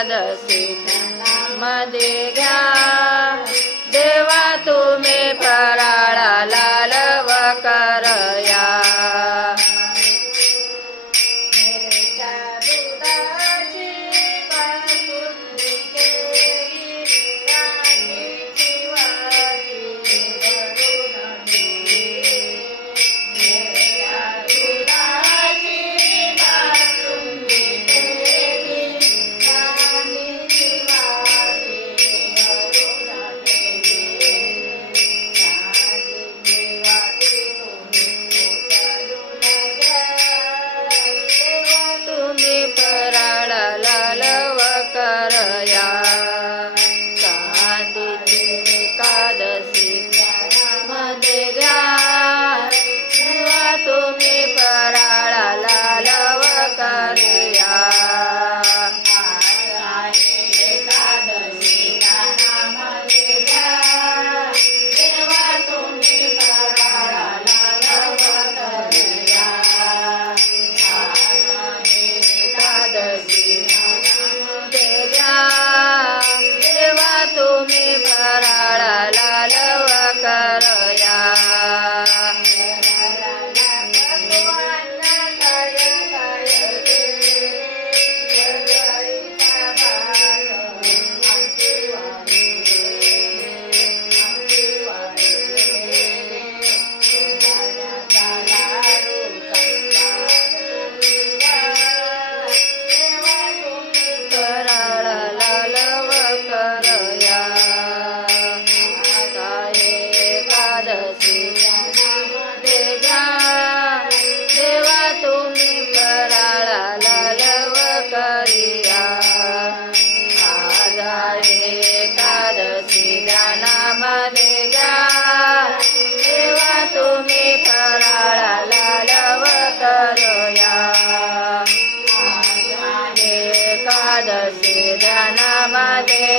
सदसि मदे कर I am a Namade.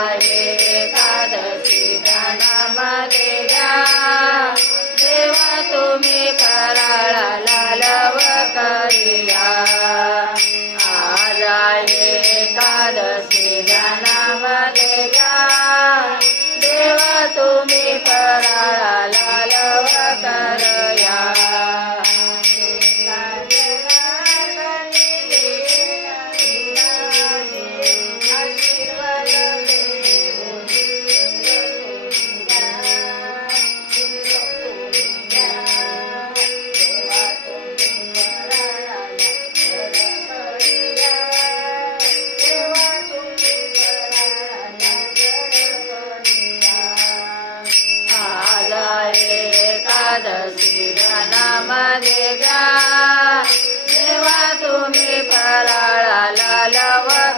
Bye.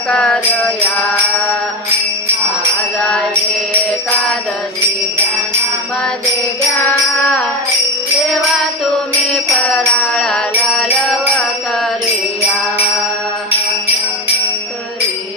करया। आजाचे एकादशी मध्ये घ्या देवा तुम्ही फराळ